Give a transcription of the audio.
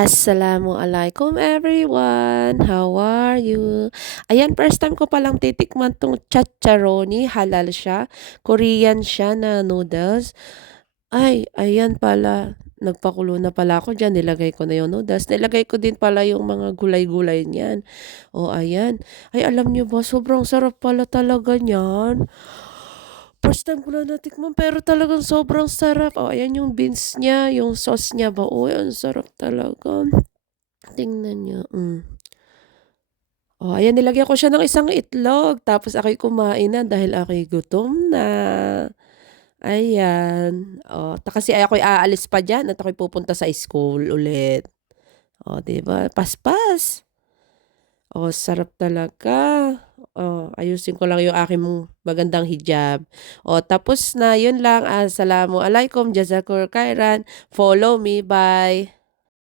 Assalamualaikum everyone! How are you? Ayan, first time ko palang titikman 'tong Chacharoni, halal siya, Korean siya na noodles. Ay, ayan pala, nagpakulo na pala ako diyan, nilagay ko na yung noodles, nilagay ko din pala yung mga gulay-gulay niyan. O ayan, ay alam niyo ba sobrang sarap pala talaga niyan. First time ko lang natikman pero talagang sobrang sarap. O ayan yung beans niya, yung sauce niya ba, uy ang sarap talaga. Tingnan niyo, Oh, ayan nilagyan ko siya ng isang itlog tapos ako'y kumain na dahil ako'y gutom na. Ayan, oh, kasi ako'y aalis pa diyan at ako'y pupunta sa school ulit. Oh, 'di ba, paspas. Oh, sarap talaga. Oh, ayusin ko lang yung aking magandang hijab. Oh, tapos na, yun lang. Assalamualaikum, jazakumullah khairan. Follow me, bye.